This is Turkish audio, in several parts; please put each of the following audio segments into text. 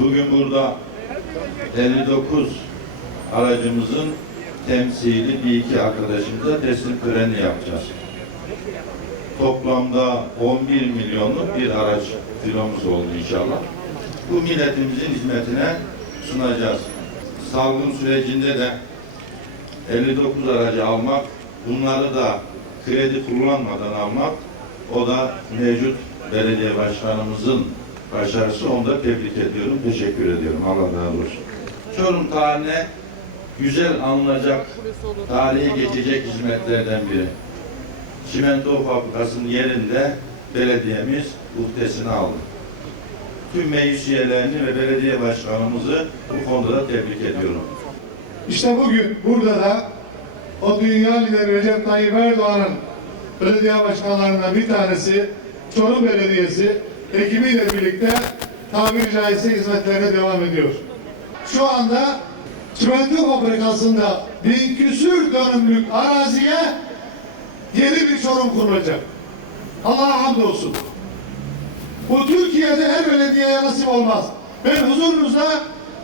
Bugün burada 59 aracımızın temsili bir iki arkadaşımıza teslim töreni yapacağız. Toplamda 11 milyonluk bir araç filomuz oldu inşallah. Bu milletimizin hizmetine sunacağız. Salgın sürecinde de 59 aracı almak, bunları da kredi kullanmadan almak, o da mevcut belediye başkanımızın başarısı. Onu da tebrik ediyorum, teşekkür ediyorum. Allah razı olsun. Çorum tarihine güzel anılacak, tarihe geçecek hizmetlerden biri. Çimento fabrikasının yerinde belediyemiz uhdesini aldı. Tüm meclis üyelerini ve belediye başkanımızı bu konuda da tebrik ediyorum. İşte bugün burada da o dünya lideri Recep Tayyip Erdoğan'ın belediye başkanlarından bir tanesi Çorum Belediyesi ekibiyle birlikte tabiri caizse hizmetlerine devam ediyor. Şu anda çimento fabrikasında bin küsür dönümlük araziye yeni bir Çorum kurulacak. Allah'a hamdolsun. Bu Türkiye'de her belediyeye nasip olmaz. Ben huzurunuzda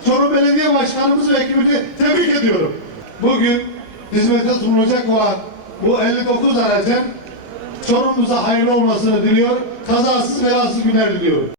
Çorum Belediye Başkanımız ve ekibini tebrik ediyorum. Bugün hizmete sunulacak olan bu 59 aracın Çorum'umuza hayırlı olmasını diliyor. Kazasız belasız günler diliyorum.